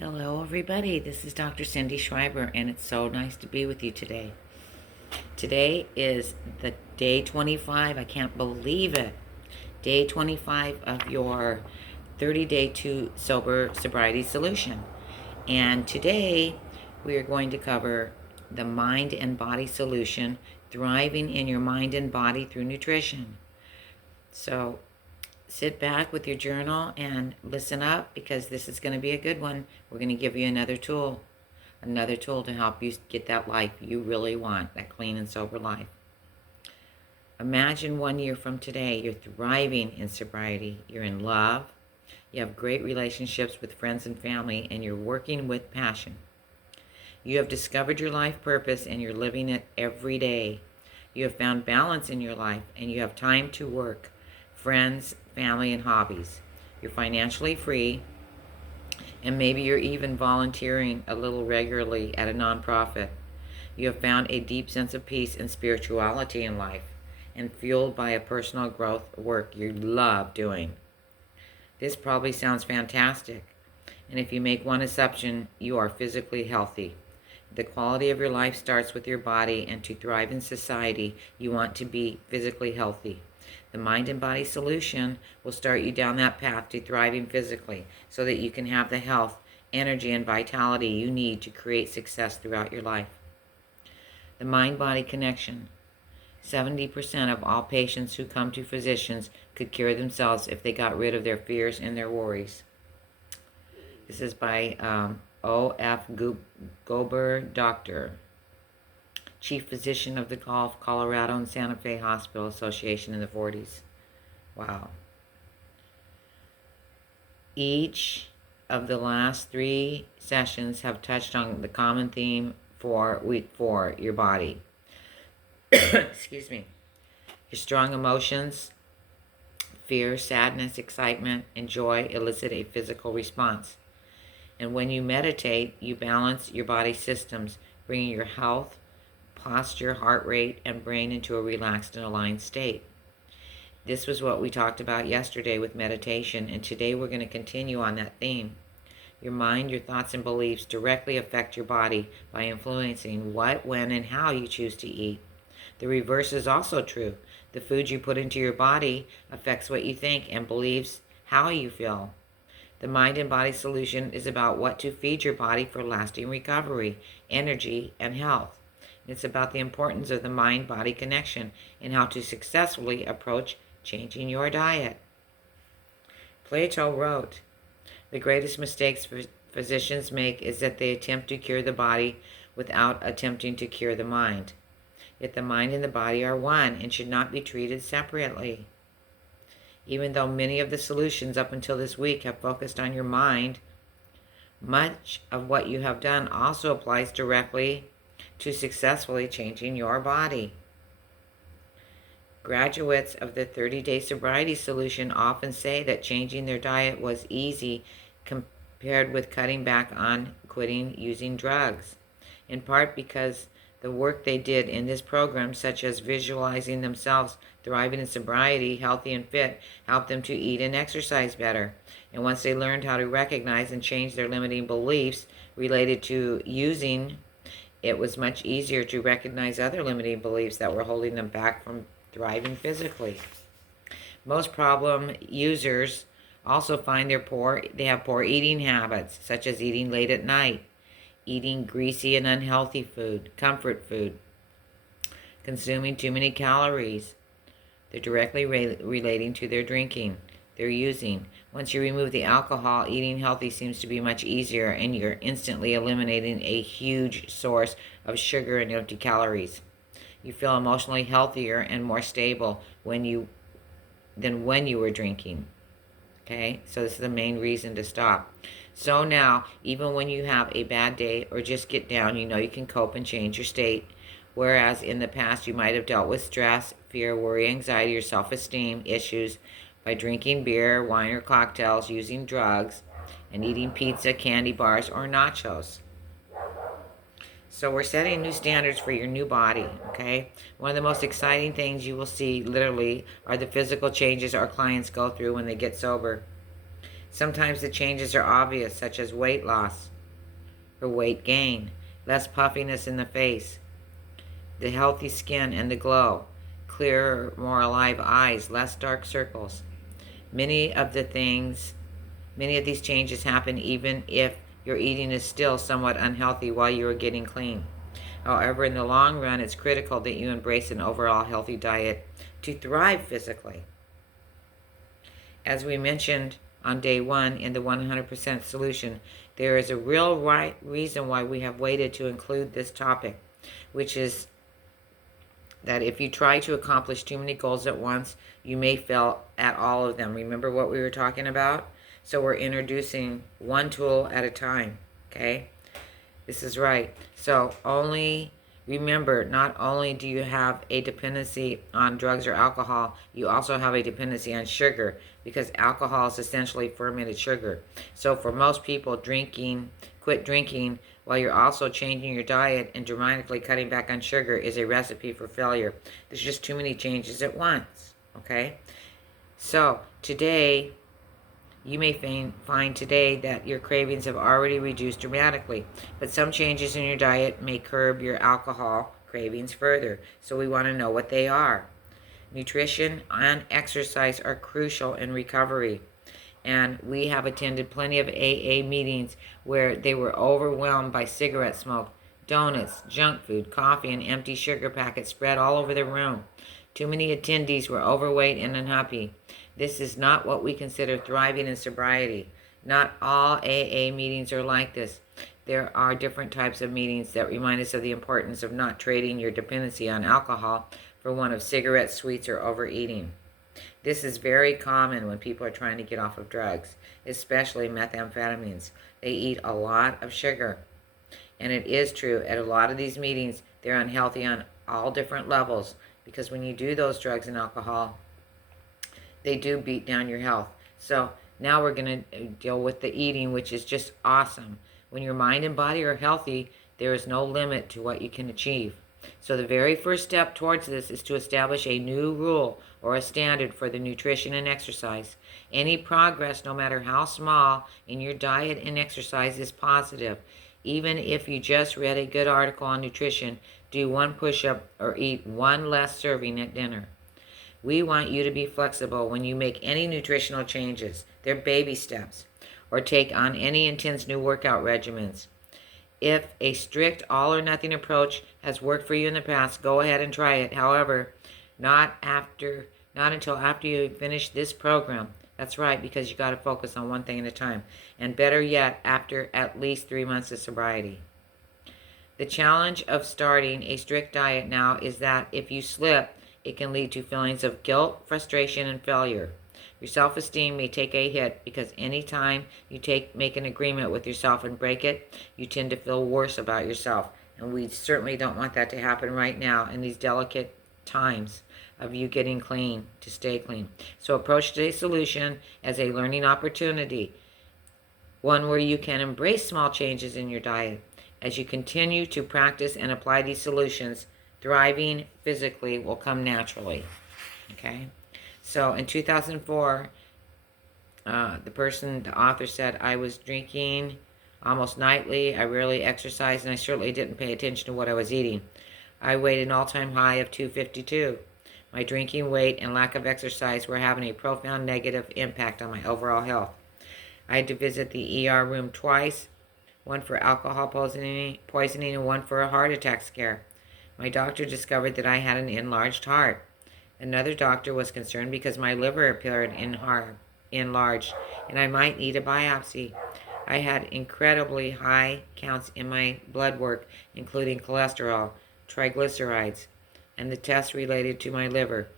Hello, everybody. This is Dr. Cindy Schreiber, and it's so nice to be with you today. Today is the day 25. I can't believe it. Day 25 of your 30-day to sobriety solution. And today we are going to cover the mind and body solution, thriving in your mind and body through nutrition. So sit back with your journal and listen up, because this is going to be a good one. We're going to give you another tool to help you get that life you really want, that clean and sober life. Imagine 1 year from today, you're thriving in sobriety, you're in love, you have great relationships with friends and family, and you're working with passion. You have discovered your life purpose and you're living it every day. You have found balance in your life and you have time to work, friends, family, and hobbies. You're financially free, and maybe you're even volunteering a little regularly at a nonprofit. You have found a deep sense of peace and spirituality in life, and fueled by a personal growth work you love doing. This probably sounds fantastic, and if you make one assumption, you are physically healthy. The quality of your life starts with your body, and to thrive in society, you want to be physically healthy. The mind and body solution will start you down that path to thriving physically so that you can have the health, energy, and vitality you need to create success throughout your life. The mind-body connection. 70% of all patients who come to physicians could cure themselves if they got rid of their fears and their worries. This is by O.F. Gober, Doctor, Chief Physician of the Gulf, Colorado, and Santa Fe Hospital Association in the 40s. Wow. Each of the last 3 sessions have touched on the common theme for week 4, your body. Excuse me. Your strong emotions, fear, sadness, excitement, and joy elicit a physical response. And when you meditate, you balance your body systems, bringing your health, posture, heart rate, and brain into a relaxed and aligned state. This was what we talked about yesterday with meditation, and today we're going to continue on that theme. Your mind, your thoughts, and beliefs directly affect your body by influencing what, when, and how you choose to eat. The reverse is also true. The food you put into your body affects what you think and believes, how you feel. The mind and body solution is about what to feed your body for lasting recovery, energy, and health. It's about the importance of the mind-body connection and how to successfully approach changing your diet. Plato wrote, "The greatest mistakes physicians make is that they attempt to cure the body without attempting to cure the mind. Yet the mind and the body are one and should not be treated separately." Even though many of the solutions up until this week have focused on your mind, much of what you have done also applies directly to successfully changing your body. Graduates of the 30-day sobriety solution often say that changing their diet was easy compared with cutting back on quitting using drugs, in part because the work they did in this program, such as visualizing themselves thriving in sobriety, healthy and fit, helped them to eat and exercise better. And once they learned how to recognize and change their limiting beliefs related to using, it was much easier to recognize other limiting beliefs that were holding them back from thriving physically. Most problem users also find they have poor eating habits, such as eating late at night, eating greasy and unhealthy food, comfort food, consuming too many calories. They're directly relating to their drinking, their using. Once you remove the alcohol, eating healthy seems to be much easier, and you're instantly eliminating a huge source of sugar and empty calories. You feel emotionally healthier and more stable than when you were drinking. Okay, so this is the main reason to stop. So now, even when you have a bad day or just get down, you know you can cope and change your state. Whereas in the past, you might have dealt with stress, fear, worry, anxiety, or self-esteem issues by drinking beer, wine, or cocktails, using drugs, and eating pizza, candy bars, or nachos. So we're setting new standards for your new body, okay? One of the most exciting things you will see, literally, are the physical changes our clients go through when they get sober. Sometimes the changes are obvious, such as weight loss or weight gain, less puffiness in the face, the healthy skin and the glow, clearer, more alive eyes, less dark circles. Many of the things, many of these changes happen even if your eating is still somewhat unhealthy while you are getting clean. However, in the long run, it's critical that you embrace an overall healthy diet to thrive physically. As we mentioned on day one in the 100% solution, there is a real right reason why we have waited to include this topic, which is that if you try to accomplish too many goals at once, you may fail at all of them. Remember what we were talking about? So we're introducing one tool at a time, okay? This is right. So only remember, not only do you have a dependency on drugs or alcohol, you also have a dependency on sugar, because alcohol is essentially fermented sugar. So for most people, quit drinking while you're also changing your diet and dramatically cutting back on sugar is a recipe for failure. There's just too many changes at once, okay? So today, you may find today that your cravings have already reduced dramatically, but some changes in your diet may curb your alcohol cravings further, so we want to know what they are. Nutrition and exercise are crucial in recovery, and we have attended plenty of AA meetings where they were overwhelmed by cigarette smoke, donuts, junk food, coffee, and empty sugar packets spread all over the room. Too many attendees were overweight and unhappy. This is not what we consider thriving in sobriety. Not all AA meetings are like this. There are different types of meetings that remind us of the importance of not trading your dependency on alcohol for one of cigarettes, sweets, or overeating. This is very common when people are trying to get off of drugs, especially methamphetamines. They eat a lot of sugar. And it is true, at a lot of these meetings, they're unhealthy on all different levels, because when you do those drugs and alcohol, they do beat down your health. So now we're going to deal with the eating, which is just awesome. When your mind and body are healthy, there is no limit to what you can achieve. So the very first step towards this is to establish a new rule or a standard for the nutrition and exercise. Any progress, no matter how small, in your diet and exercise is positive. Even if you just read a good article on nutrition, do one push-up or eat one less serving at dinner. We want you to be flexible when you make any nutritional changes. They're baby steps. Or take on any intense new workout regimens. If a strict all-or-nothing approach has worked for you in the past, go ahead and try it. However, not until after you finish this program. That's right, because you got to focus on one thing at a time. And better yet, after at least 3 months of sobriety. The challenge of starting a strict diet now is that if you slip, it can lead to feelings of guilt, frustration, and failure. Your self-esteem may take a hit because any time you make an agreement with yourself and break it, you tend to feel worse about yourself. And we certainly don't want that to happen right now in these delicate times of you getting clean, to stay clean. So approach today's solution as a learning opportunity, one where you can embrace small changes in your diet. As you continue to practice and apply these solutions, thriving physically will come naturally. Okay? So in 2004, the author said, I was drinking almost nightly, I rarely exercised, and I certainly didn't pay attention to what I was eating. I weighed an all-time high of 252. My drinking weight and lack of exercise were having a profound negative impact on my overall health. I had to visit the ER room twice, one for alcohol poisoning and one for a heart attack scare. My doctor discovered that I had an enlarged heart. Another doctor was concerned because my liver appeared enlarged and I might need a biopsy. I had incredibly high counts in my blood work, including cholesterol, triglycerides, and the tests related to my liver.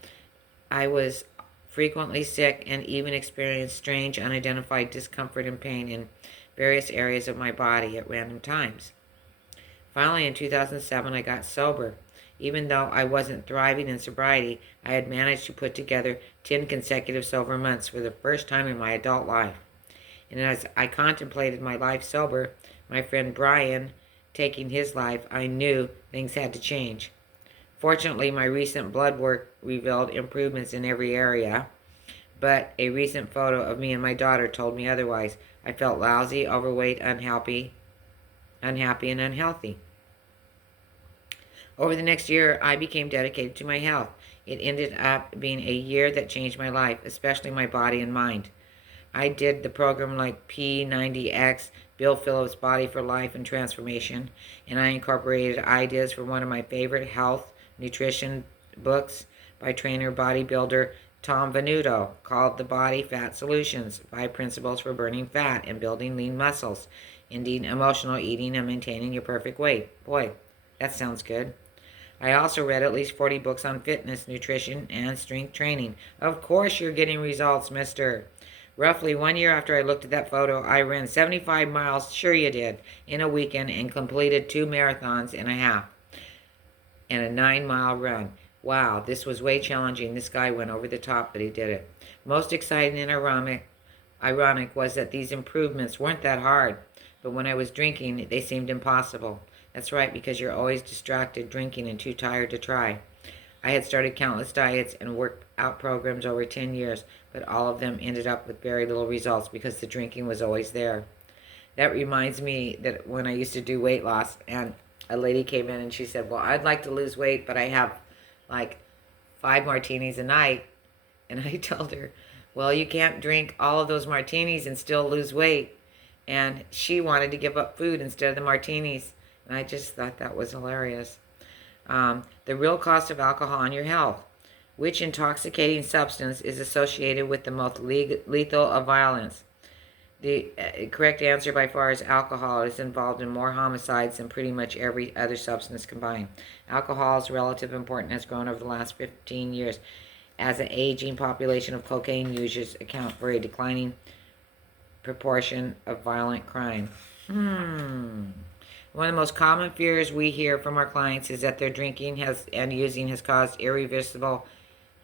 I was frequently sick and even experienced strange unidentified discomfort and pain in various areas of my body at random times. Finally, in 2007, I got sober. Even though I wasn't thriving in sobriety, I had managed to put together 10 consecutive sober months for the first time in my adult life. And as I contemplated my life sober, my friend Brian taking his life, I knew things had to change. Fortunately, my recent blood work revealed improvements in every area, but a recent photo of me and my daughter told me otherwise. I felt lousy, overweight, unhappy, and unhealthy. Over the next year, I became dedicated to my health. It ended up being a year that changed my life, especially my body and mind. I did the program like P90X, Bill Phillips' Body for Life and Transformation, and I incorporated ideas from one of my favorite health nutrition books by trainer bodybuilder Tom Venuto called The Body Fat Solutions: 5 Principles for Burning Fat and Building Lean Muscles, Ending Emotional Eating and Maintaining Your Perfect Weight. Boy, that sounds good. I also read at least 40 books on fitness, nutrition, and strength training. Of course you're getting results, mister. Roughly 1 year after I looked at that photo, I ran 75 miles, sure you did, in a weekend and completed 2 marathons and a half and a 9-mile run. Wow, this was way challenging. This guy went over the top, but he did it. Most exciting and ironic was that these improvements weren't that hard, but when I was drinking, they seemed impossible. That's right, because you're always distracted drinking and too tired to try. I had started countless diets and workout programs over 10 years, but all of them ended up with very little results because the drinking was always there. That reminds me that when I used to do weight loss, and a lady came in and she said, well, I'd like to lose weight, but I have like 5 martinis a night. And I told her, well, you can't drink all of those martinis and still lose weight. And she wanted to give up food instead of the martinis. And I just thought that was hilarious. The real cost of alcohol on your health. Which intoxicating substance is associated with the most lethal of violence? The correct answer by far is alcohol. It is involved in more homicides than pretty much every other substance combined. Alcohol's relative importance has grown over the last 15 years as an aging population of cocaine users account for a declining proportion of violent crime. One of the most common fears we hear from our clients is that their drinking and using has caused irreversible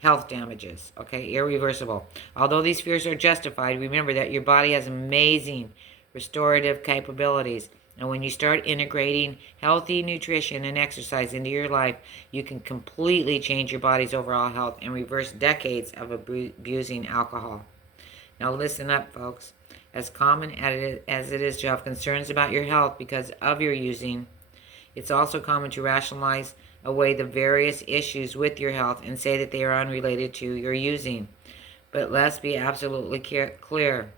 health damages. Okay, irreversible. Although these fears are justified, remember that your body has amazing restorative capabilities. And when you start integrating healthy nutrition and exercise into your life, you can completely change your body's overall health and reverse decades of abusing alcohol. Now listen up, folks. As common as it is to have concerns about your health because of your using, it's also common to rationalize away the various issues with your health and say that they are unrelated to your using. But let's be absolutely clear.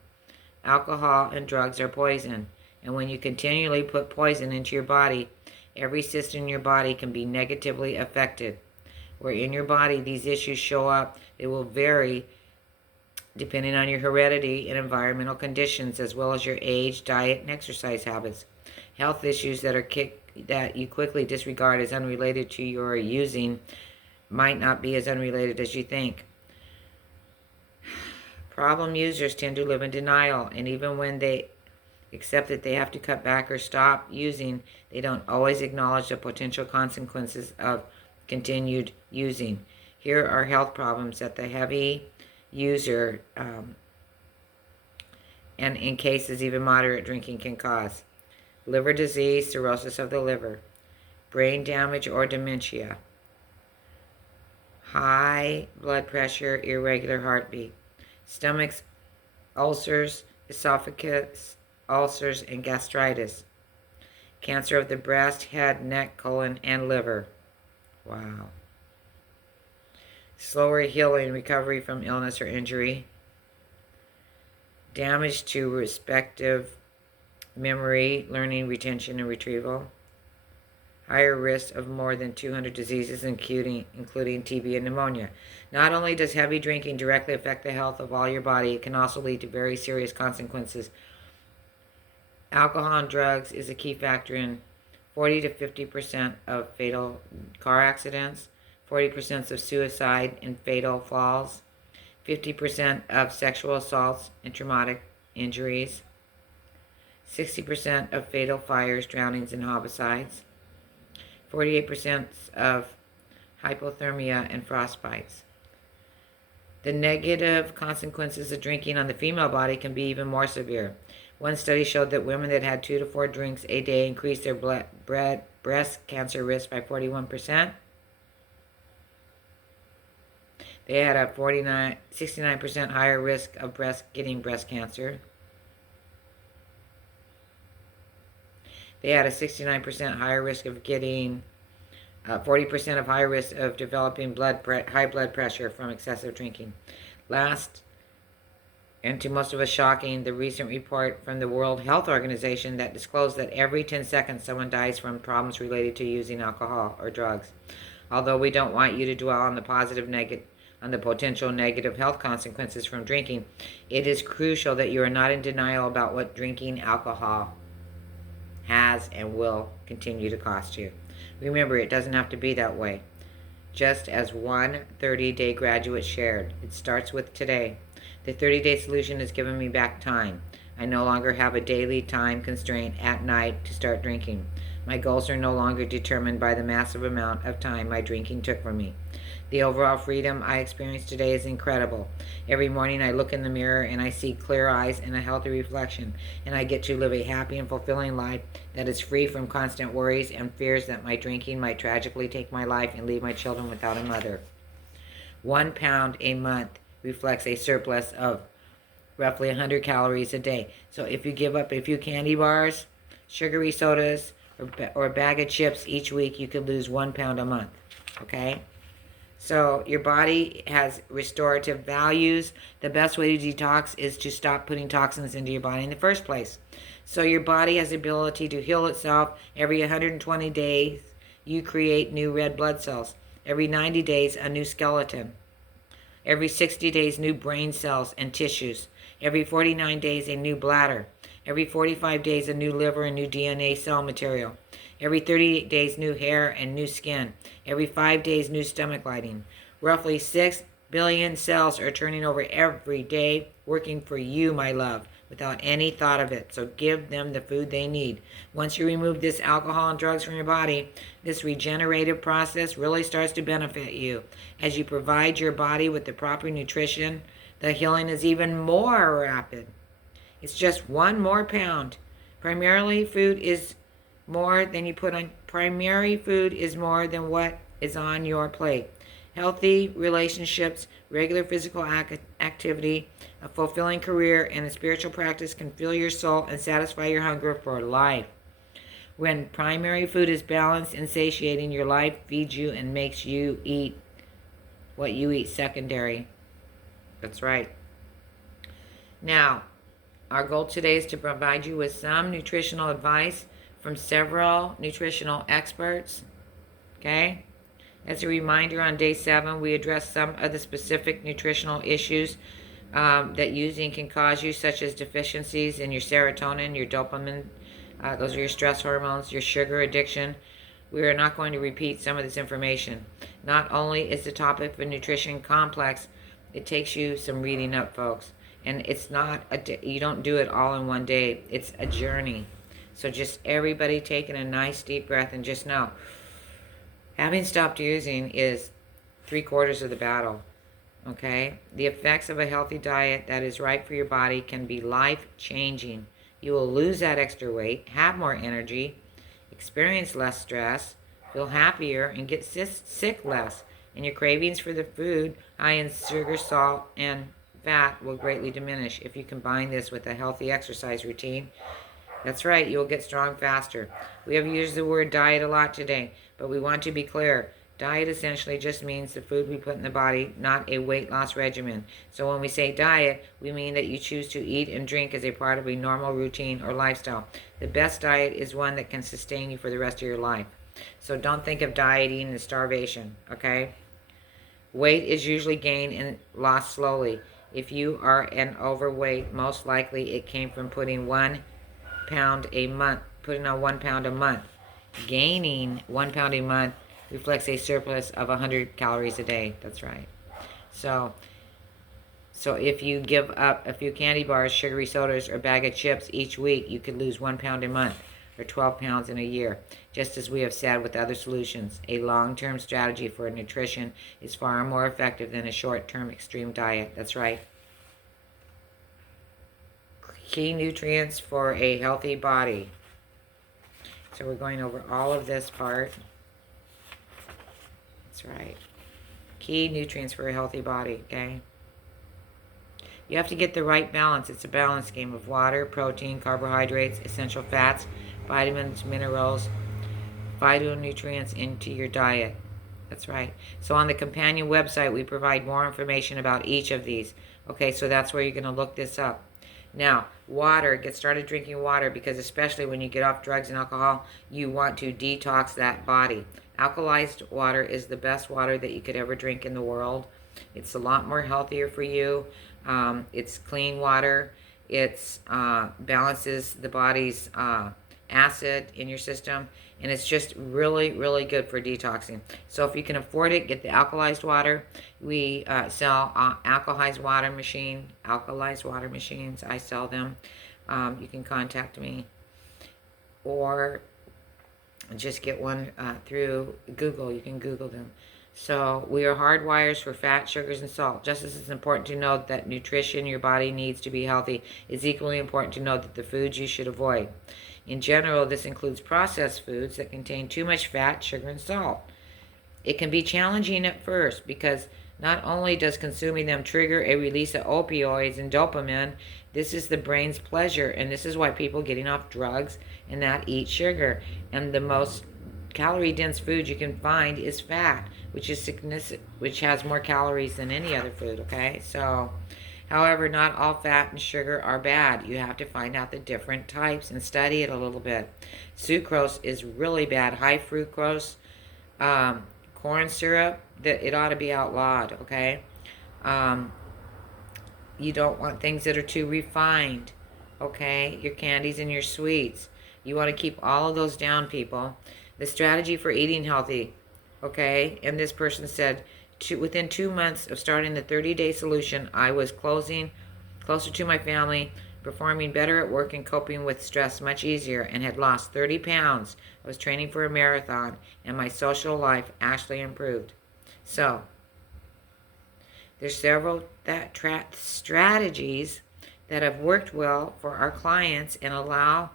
Alcohol and drugs are poison. And when you continually put poison into your body, every system in your body can be negatively affected. Where in your body these issues show up, they will vary depending on your heredity and environmental conditions, as well as your age, diet, and exercise habits. Health issues that you quickly disregard as unrelated to your using might not be as unrelated as you think. Problem users tend to live in denial, and even when they accept that they have to cut back or stop using, they don't always acknowledge the potential consequences of continued using. Here are health problems that the heavy user and in cases even moderate drinking can cause: liver disease, cirrhosis of the liver, brain damage or dementia, high blood pressure, irregular heartbeat, stomach ulcers, esophagus ulcers, and gastritis, cancer of the breast, head, neck, colon, and liver. Wow. Slower healing, recovery from illness or injury, damage to respective memory, learning, retention, and retrieval, higher risk of more than 200 diseases, including TB and pneumonia. Not only does heavy drinking directly affect the health of all your body, it can also lead to very serious consequences. Alcohol and drugs is a key factor in 40 to 50% of fatal car accidents, 40% of suicide and fatal falls, 50% of sexual assaults and traumatic injuries, 60% of fatal fires, drownings, and homicides, 48% of hypothermia and frostbites. The negative consequences of drinking on the female body can be even more severe. One study showed that women that had 2 to 4 drinks a day increased their breast cancer risk by 41%. They had a 69% higher risk of getting breast cancer. They had a 69% higher risk of getting 40% of higher risk of developing high blood pressure from excessive drinking. Last, and to most of us shocking, the recent report from the World Health Organization that disclosed that every 10 seconds someone dies from problems related to using alcohol or drugs. Although we don't want you to dwell on the potential negative health consequences from drinking, it is crucial that you are not in denial about what drinking alcohol has and will continue to cost you. Remember, it doesn't have to be that way. Just as one 30-day graduate shared, it starts with today. The 30-day solution has given me back time. I no longer have a daily time constraint at night to start drinking. My goals are no longer determined by the massive amount of time my drinking took from me. The overall freedom I experience today is incredible. Every morning I look in the mirror and I see clear eyes and a healthy reflection, and I get to live a happy and fulfilling life that is free from constant worries and fears that my drinking might tragically take my life and leave my children without a mother. 1 pound a month reflects a surplus of roughly 100 calories a day. So if you give up a few candy bars, sugary sodas, or a bag of chips each week, you could lose 1 pound a month. Okay? So your body has restorative values. The best way to detox is to stop putting toxins into your body in the first place. So your body has the ability to heal itself. Every 120 days, you create new red blood cells. Every 90 days, a new skeleton. Every 60 days, new brain cells and tissues. Every 49 days, a new bladder. Every 45 days, a new liver and new DNA cell material. Every 38 days, new hair and new skin. Every 5 days, new stomach lining. Roughly 6 billion cells are turning over every day, working for you, my love, without any thought of it. So give them the food they need. Once you remove this alcohol and drugs from your body, this regenerative process really starts to benefit you. As you provide your body with the proper nutrition, the healing is even more rapid. It's just 1 more pound. Primary food is more than you put on. Primary food is more than what is on your plate. Healthy relationships, regular physical activity, a fulfilling career, and a spiritual practice can fill your soul and satisfy your hunger for life. When primary food is balanced and satiating, your life feeds you and makes you eat what you eat secondary. That's right. Now, our goal today is to provide you with some nutritional advice from several nutritional experts. Okay? As a reminder, on day 7, we address some of the specific nutritional issues that using can cause you, such as deficiencies in your serotonin, your dopamine, those are your stress hormones, your sugar addiction. We are not going to repeat some of this information. Not only is the topic of nutrition complex, it takes you some reading up, folks. And it's not, you don't do it all in one day. It's a journey. So just everybody taking a nice deep breath and just know, having stopped using is 3/4 of the battle. Okay? The effects of a healthy diet that is right for your body can be life-changing. You will lose that extra weight, have more energy, experience less stress, feel happier, and get sick less. And your cravings for the food high in sugar, salt, and fat will greatly diminish if you combine this with a healthy exercise routine. That's right, you'll get strong faster. We have used the word diet a lot today, but we want to be clear. Diet essentially just means the food we put in the body, not a weight loss regimen. So when we say diet, we mean that you choose to eat and drink as a part of a normal routine or lifestyle. The best diet is one that can sustain you for the rest of your life. So don't think of dieting as starvation, okay? Weight is usually gained and lost slowly. If you are an overweight, most likely it came from putting 1 pound a month, putting on 1 pound a month. Gaining 1 pound a month reflects a surplus of 100 calories a day. That's right. So if you give up a few candy bars, sugary sodas, or a bag of chips each week, you could lose 1 pound a month or 12 pounds in a year. Just as we have said with other solutions, a long-term strategy for nutrition is far more effective than a short-term extreme diet. That's right. Key nutrients for a healthy body. So we're going over all of this part. That's right. Key nutrients for a healthy body, okay? You have to get the right balance. It's a balance game of water, protein, carbohydrates, essential fats, vitamins, minerals, phytonutrients into your diet. That's right. So on the companion website, we provide more information about each of these. Okay, so that's where you're going to look this up. Now, water, get started drinking water because especially when you get off drugs and alcohol, you want to detox that body. Alkalized water is the best water that you could ever drink in the world. It's a lot more healthier for you. It's clean water. It balances the body's acid in your system, and it's just really, really good for detoxing. So if you can afford it, get the alkalized water. We sell alkalized water machines. I sell them. You can contact me, or just get one through Google. You can Google them. So we are hardwires for fat, sugars, and salt. Just as it's important to know that nutrition your body needs to be healthy, it's equally important to know that the foods you should avoid. In general, this includes processed foods that contain too much fat, sugar, and salt. It can be challenging at first because not only does consuming them trigger a release of opioids and dopamine, this is the brain's pleasure, and this is why people getting off drugs and that eat sugar. And the most calorie-dense food you can find is fat, which has more calories than any other food, okay? So, however, not all fat and sugar are bad. You have to find out the different types and study it a little bit. Sucrose is really bad. High fructose, corn syrup, that it ought to be outlawed, okay? You don't want things that are too refined, okay? Your candies and your sweets. You want to keep all of those down, people. The strategy for eating healthy, okay? And this person said, within 2 months of starting the 30-day solution, I was closer to my family, performing better at work, and coping with stress much easier, and had lost 30 pounds. I was training for a marathon, and my social life actually improved. So, there's several strategies that have worked well for our clients and allow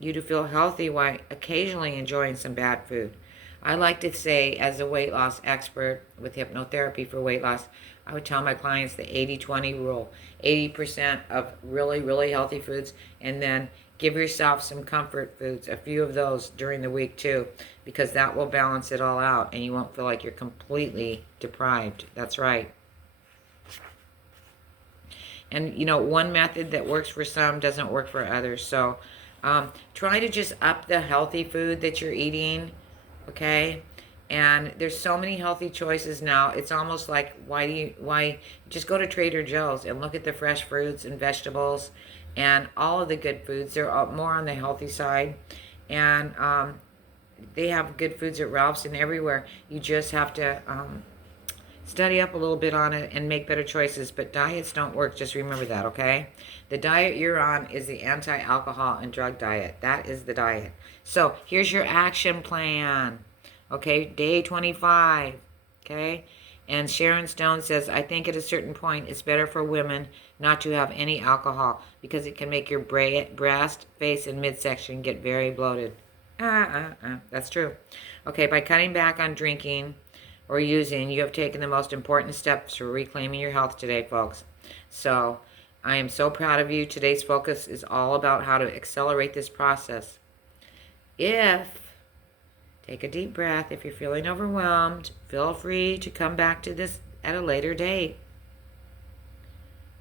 you to feel healthy while occasionally enjoying some bad food. I like to say, as a weight loss expert with hypnotherapy for weight loss, I would tell my clients the 80-20 rule. 80% of really, really healthy foods, and then give yourself some comfort foods, a few of those during the week too, because that will balance it all out and you won't feel like you're completely deprived. That's right. And, you know, one method that works for some doesn't work for others. So try to just up the healthy food that you're eating, okay? And there's so many healthy choices now. It's almost like, why just go to Trader Joe's and look at the fresh fruits and vegetables and all of the good foods. They're more on the healthy side. And they have good foods at Ralph's and everywhere. You just have to study up a little bit on it and make better choices. But diets don't work. Just remember that, okay? The diet you're on is the anti-alcohol and drug diet. That is the diet. So here's your action plan. Okay, day 25. Okay? And Sharon Stone says, I think at a certain point it's better for women not to have any alcohol because it can make your breast, face, and midsection get very bloated. That's true. Okay, by cutting back on drinking or using, you have taken the most important steps for reclaiming your health today, folks. So I am so proud of you. Today's focus is all about how to accelerate this process. Take a deep breath. If you're feeling overwhelmed, feel free to come back to this at a later date.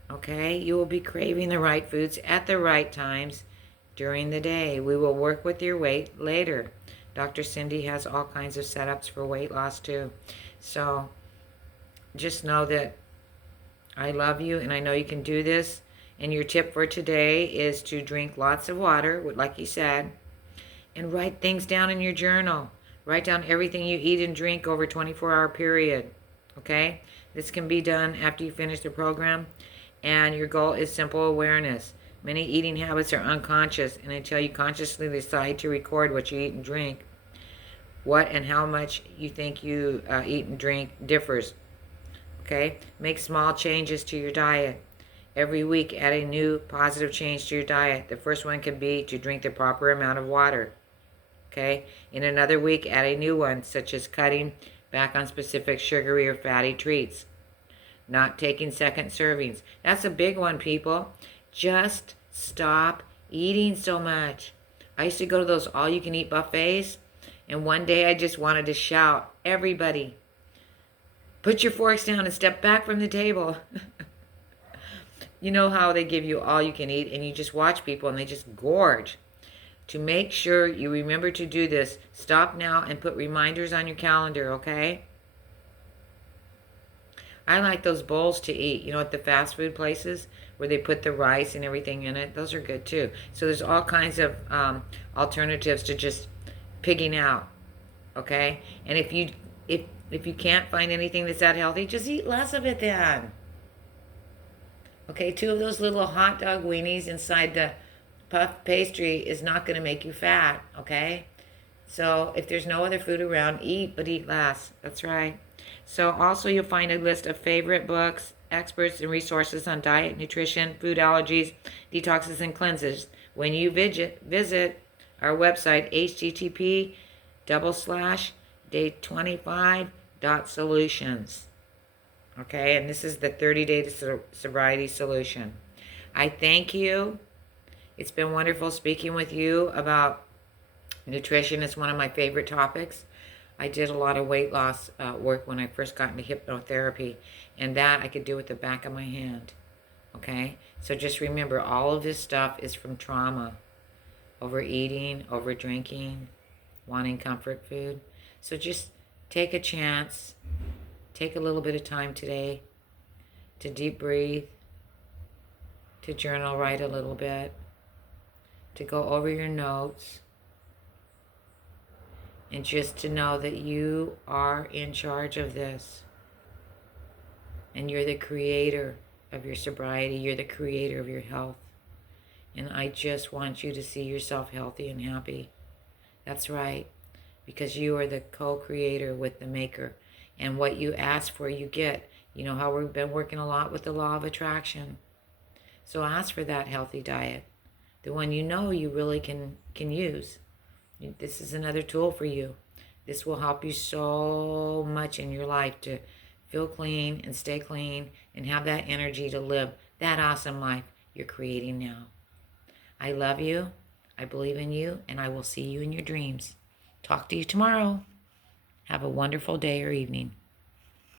Okay, you will be craving the right foods at the right times during the day. We will work with your weight later. Dr. Cindy has all kinds of setups for weight loss too. So just know that I love you and I know you can do this. And your tip for today is to drink lots of water, like you said, and write things down in your journal. Write down everything you eat and drink over a 24-hour period. Okay? This can be done after you finish the program. And your goal is simple awareness. Many eating habits are unconscious, and until you consciously decide to record what you eat and drink, what and how much you think you eat and drink differs. Okay? Make small changes to your diet. Every week, add a new positive change to your diet. The first one can be to drink the proper amount of water. Okay? In another week, add a new one, such as cutting back on specific sugary or fatty treats, not taking second servings. That's a big one, people. Just stop eating so much. I used to go to those all-you-can-eat buffets, and one day I just wanted to shout, everybody, put your forks down and step back from the table. You know how they give you all you can eat, and you just watch people and they just gorge. To make sure you remember to do this, stop now and put reminders on your calendar, okay? I like those bowls to eat, you know, at the fast food places where they put the rice and everything in it. Those are good too. So there's all kinds of alternatives to just pigging out, okay? And if you can't find anything that's that healthy, just eat less of it then. Okay, 2 of those little hot dog weenies inside the puff pastry is not going to make you fat, okay? So if there's no other food around, eat, but eat less. That's right. So also you'll find a list of favorite books, experts, and resources on diet, nutrition, food allergies, detoxes, and cleanses when you visit our website, http://day25.solutions. Okay, and this is the 30-day sobriety solution. I thank you. It's been wonderful speaking with you about nutrition. It's one of my favorite topics. I did a lot of weight loss work when I first got into hypnotherapy, and that I could do with the back of my hand. Okay, so just remember, all of this stuff is from trauma, overeating, overdrinking, wanting comfort food. So just take a chance. Take a little bit of time today to deep breathe, to journal, write a little bit, to go over your notes, and just to know that you are in charge of this. And you're the creator of your sobriety. You're the creator of your health. And I just want you to see yourself healthy and happy. That's right, because you are the co-creator with the maker. And what you ask for, you get. You know how we've been working a lot with the law of attraction. So ask for that healthy diet, the one you know you really can use. This is another tool for you. This will help you so much in your life to feel clean and stay clean and have that energy to live that awesome life you're creating now. I love you. I believe in you, and I will see you in your dreams. Talk to you tomorrow. Have a wonderful day or evening.